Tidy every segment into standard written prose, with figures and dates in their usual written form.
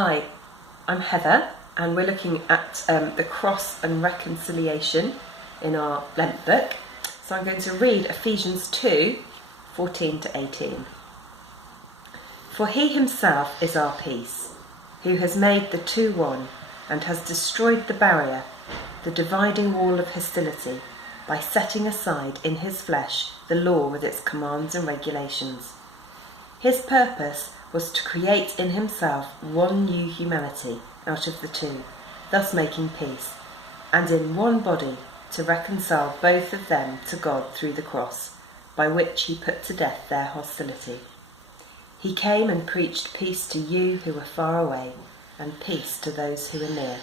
Hi, I'm Heather, and we're looking at the cross and reconciliation in our Lent book. So I'm going to read Ephesians 2:14 to 18. For he himself is our peace, who has made the two one, and has destroyed the barrier, the dividing wall of hostility, by setting aside in his flesh the law with its commands and regulations. His purpose was to create in himself one new humanity out of the two, thus making peace, and in one body to reconcile both of them to God through the cross, by which he put to death their hostility. He came and preached peace to you who are far away, and peace to those who are near.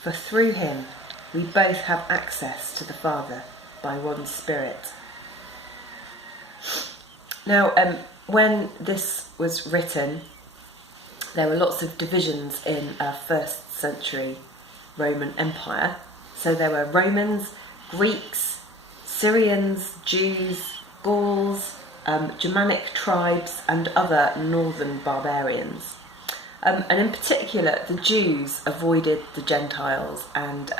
For through him we both have access to the Father by one Spirit. Now, when this was written, there were lots of divisions in first century Roman Empire. So there were Romans, Greeks, Syrians, Jews, Gauls, Germanic tribes and other northern barbarians. And in particular, the Jews avoided the Gentiles and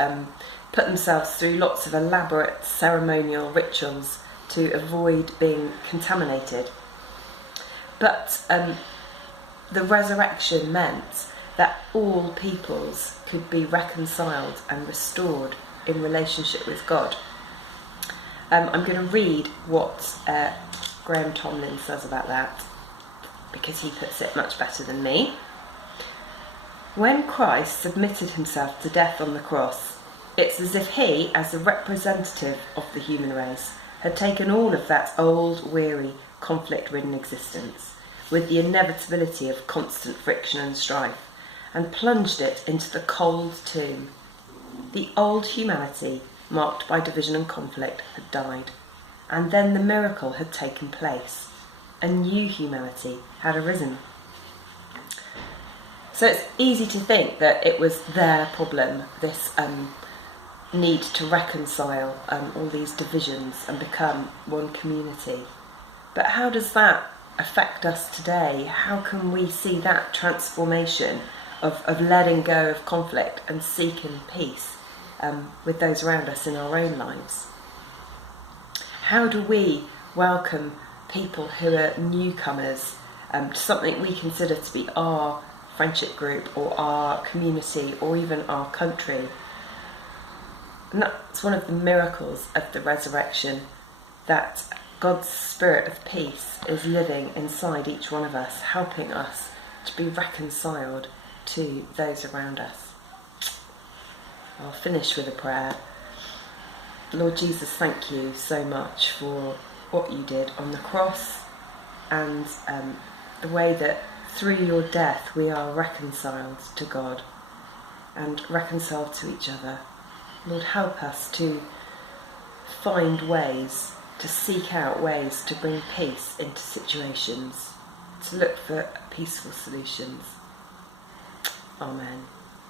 put themselves through lots of elaborate ceremonial rituals to avoid being contaminated. But the resurrection meant that all peoples could be reconciled and restored in relationship with God. I'm going to read what Graham Tomlin says about that, because he puts it much better than me. When Christ submitted himself to death on the cross, it's as if he, as a representative of the human race, had taken all of that old, weary, conflict-ridden existence, with the inevitability of constant friction and strife, and plunged it into the cold tomb. The old humanity, marked by division and conflict, had died, and then the miracle had taken place. A new humanity had arisen. So it's easy to think that it was their problem, this need to reconcile all these divisions and become one community. But how does that affect us today? How can we see that transformation of letting go of conflict and seeking peace with those around us in our own lives? How do we welcome people who are newcomers to something we consider to be our friendship group or our community or even our country? And that's one of the miracles of the resurrection, that God's spirit of peace is living inside each one of us, helping us to be reconciled to those around us. I'll finish with a prayer. Lord Jesus, thank you so much for what you did on the cross and the way that through your death we are reconciled to God and reconciled to each other. Lord, help us to find ways, to seek out ways to bring peace into situations, to look for peaceful solutions. Amen.